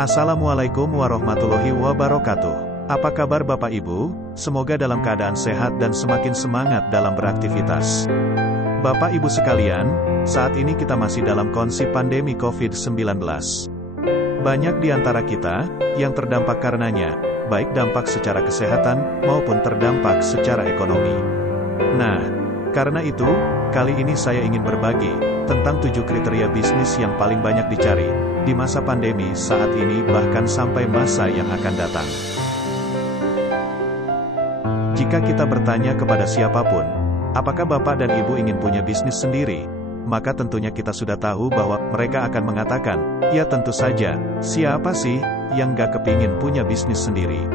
Assalamualaikum warahmatullahi wabarakatuh. Apa kabar Bapak Ibu? Semoga dalam keadaan sehat dan semakin semangat dalam beraktivitas. Bapak Ibu sekalian, saat ini kita masih dalam kondisi pandemi COVID-19. Banyak di antara kita yang terdampak karenanya, baik dampak secara kesehatan maupun terdampak secara ekonomi. Nah, karena itu, kali ini saya ingin berbagi tentang 7 kriteria bisnis yang paling banyak dicari di masa pandemi saat ini bahkan sampai masa yang akan datang. Jika kita bertanya kepada siapapun, apakah Bapak dan Ibu ingin punya bisnis sendiri? Maka tentunya kita sudah tahu bahwa mereka akan mengatakan, ya tentu saja, siapa sih yang gak kepingin punya bisnis sendiri?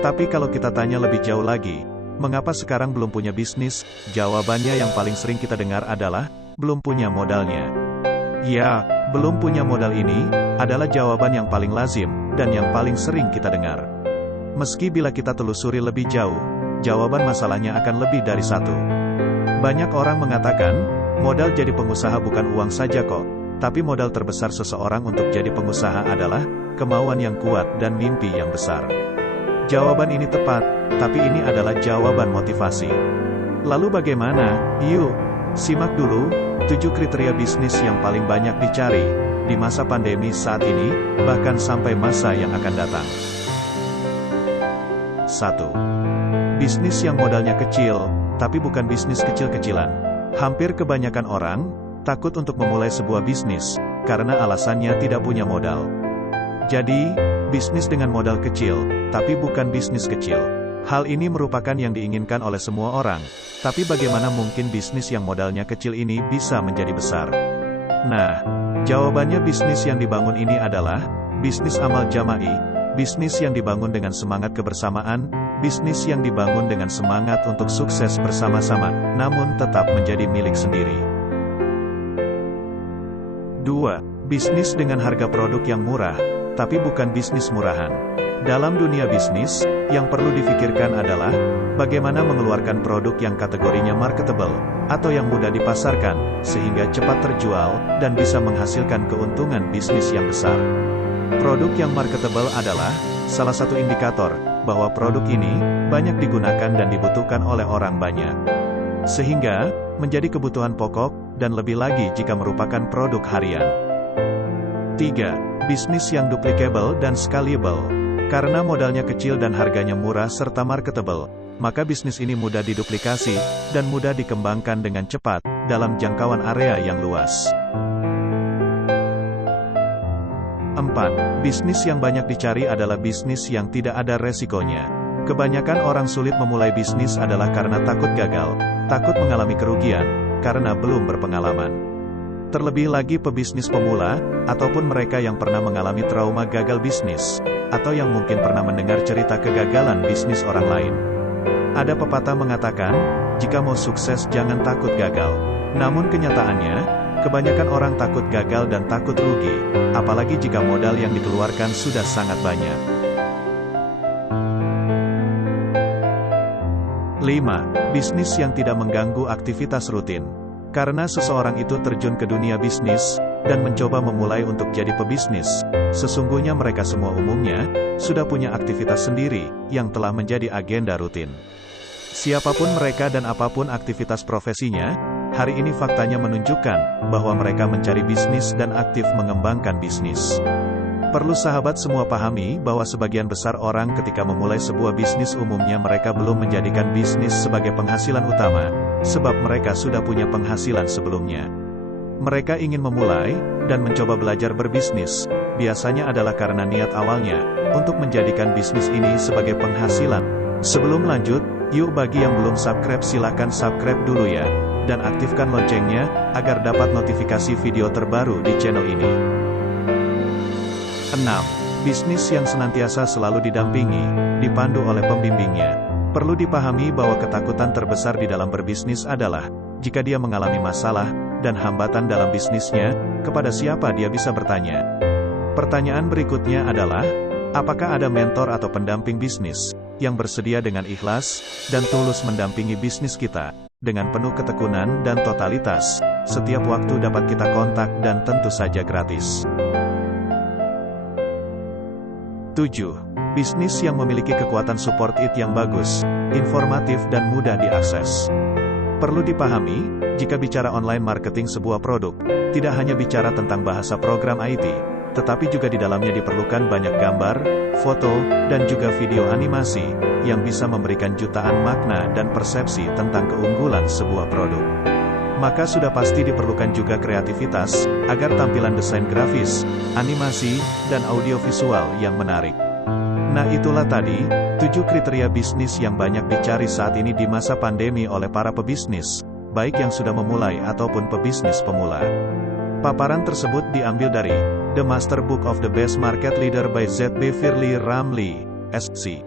Tapi kalau kita tanya lebih jauh lagi, mengapa sekarang belum punya bisnis? Jawabannya yang paling sering kita dengar adalah, belum punya modalnya. Ya, belum punya modal ini adalah jawaban yang paling lazim dan yang paling sering kita dengar. Meski bila kita telusuri lebih jauh, jawaban masalahnya akan lebih dari satu. Banyak orang mengatakan, modal jadi pengusaha bukan uang saja kok, tapi modal terbesar seseorang untuk jadi pengusaha adalah kemauan yang kuat dan mimpi yang besar. Jawaban ini tepat, tapi ini adalah jawaban motivasi. Lalu bagaimana? Yuk, simak dulu 7 kriteria bisnis yang paling banyak dicari di masa pandemi saat ini, bahkan sampai masa yang akan datang. 1. Bisnis yang modalnya kecil, tapi bukan bisnis kecil-kecilan. Hampir kebanyakan orang takut untuk memulai sebuah bisnis karena alasannya tidak punya modal. Jadi, bisnis dengan modal kecil, tapi bukan bisnis kecil. Hal ini merupakan yang diinginkan oleh semua orang, tapi bagaimana mungkin bisnis yang modalnya kecil ini bisa menjadi besar? Nah, jawabannya bisnis yang dibangun ini adalah bisnis amal jama'i, bisnis yang dibangun dengan semangat kebersamaan, bisnis yang dibangun dengan semangat untuk sukses bersama-sama, namun tetap menjadi milik sendiri. 2. Bisnis dengan harga produk yang murah, tapi bukan bisnis murahan. Dalam dunia bisnis, yang perlu difikirkan adalah bagaimana mengeluarkan produk yang kategorinya marketable, atau yang mudah dipasarkan, sehingga cepat terjual, dan bisa menghasilkan keuntungan bisnis yang besar. Produk yang marketable adalah salah satu indikator bahwa produk ini banyak digunakan dan dibutuhkan oleh orang banyak. Sehingga, menjadi kebutuhan pokok, dan lebih lagi jika merupakan produk harian. 3. Bisnis yang duplicable dan scalable. Karena modalnya kecil dan harganya murah serta marketable, maka bisnis ini mudah diduplikasi, dan mudah dikembangkan dengan cepat, dalam jangkauan area yang luas. 4. Bisnis yang banyak dicari adalah bisnis yang tidak ada resikonya. Kebanyakan orang sulit memulai bisnis adalah karena takut gagal, takut mengalami kerugian, karena belum berpengalaman. Terlebih lagi pebisnis pemula, ataupun mereka yang pernah mengalami trauma gagal bisnis, atau yang mungkin pernah mendengar cerita kegagalan bisnis orang lain. Ada pepatah mengatakan, jika mau sukses jangan takut gagal. Namun kenyataannya, kebanyakan orang takut gagal dan takut rugi, apalagi jika modal yang dikeluarkan sudah sangat banyak. 5. Bisnis yang tidak mengganggu aktivitas rutin. Karena seseorang itu terjun ke dunia bisnis, dan mencoba memulai untuk jadi pebisnis, sesungguhnya mereka semua umumnya, sudah punya aktivitas sendiri, yang telah menjadi agenda rutin. Siapapun mereka dan apapun aktivitas profesinya, hari ini faktanya menunjukkan, bahwa mereka mencari bisnis dan aktif mengembangkan bisnis. Perlu sahabat semua pahami bahwa sebagian besar orang ketika memulai sebuah bisnis umumnya mereka belum menjadikan bisnis sebagai penghasilan utama, sebab mereka sudah punya penghasilan sebelumnya. Mereka ingin memulai, dan mencoba belajar berbisnis, biasanya adalah karena niat awalnya, untuk menjadikan bisnis ini sebagai penghasilan. Sebelum lanjut, yuk bagi yang belum subscribe silakan subscribe dulu ya, dan aktifkan loncengnya, agar dapat notifikasi video terbaru di channel ini. 6. Bisnis yang senantiasa selalu didampingi, dipandu oleh pembimbingnya. Perlu dipahami bahwa ketakutan terbesar di dalam berbisnis adalah, jika dia mengalami masalah, dan hambatan dalam bisnisnya, kepada siapa dia bisa bertanya? Pertanyaan berikutnya adalah, apakah ada mentor atau pendamping bisnis, yang bersedia dengan ikhlas, dan tulus mendampingi bisnis kita, dengan penuh ketekunan dan totalitas, setiap waktu dapat kita kontak dan tentu saja gratis. 7. Bisnis yang memiliki kekuatan support it yang bagus, informatif dan mudah diakses. Perlu dipahami, jika bicara online marketing sebuah produk, tidak hanya bicara tentang bahasa program IT, tetapi juga di dalamnya diperlukan banyak gambar, foto, dan juga video animasi, yang bisa memberikan jutaan makna dan persepsi tentang keunggulan sebuah produk. Maka sudah pasti diperlukan juga kreativitas, agar tampilan desain grafis, animasi, dan audiovisual yang menarik. Nah itulah tadi, 7 kriteria bisnis yang banyak dicari saat ini di masa pandemi oleh para pebisnis, baik yang sudah memulai ataupun pebisnis pemula. Paparan tersebut diambil dari The Master Book of the Best Market Leader by Z.B. Firly Ramlee, SC.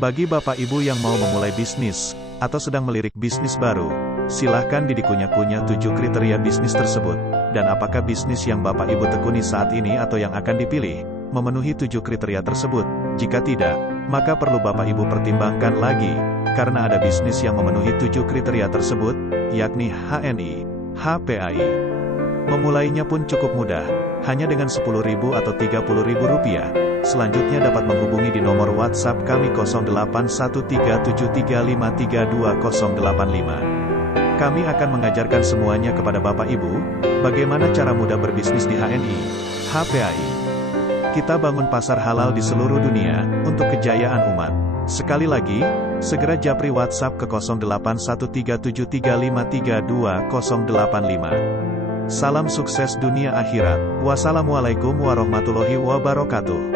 Bagi Bapak Ibu yang mau memulai bisnis, atau sedang melirik bisnis baru, silahkan dikunyah-kunyah 7 kriteria bisnis tersebut, dan apakah bisnis yang Bapak Ibu tekuni saat ini atau yang akan dipilih, memenuhi 7 kriteria tersebut. Jika tidak, maka perlu Bapak Ibu pertimbangkan lagi, karena ada bisnis yang memenuhi 7 kriteria tersebut, yakni HNI, HPAI. Memulainya pun cukup mudah, hanya dengan 10.000 atau 30.000 rupiah. Selanjutnya dapat menghubungi di nomor WhatsApp kami 081373532085. Kami akan mengajarkan semuanya kepada Bapak Ibu, bagaimana cara mudah berbisnis di HNI, HPAI. Kita bangun pasar halal di seluruh dunia, untuk kejayaan umat. Sekali lagi, segera japri WhatsApp ke 081373532085. Salam sukses dunia akhirat. Wassalamualaikum warahmatullahi wabarakatuh.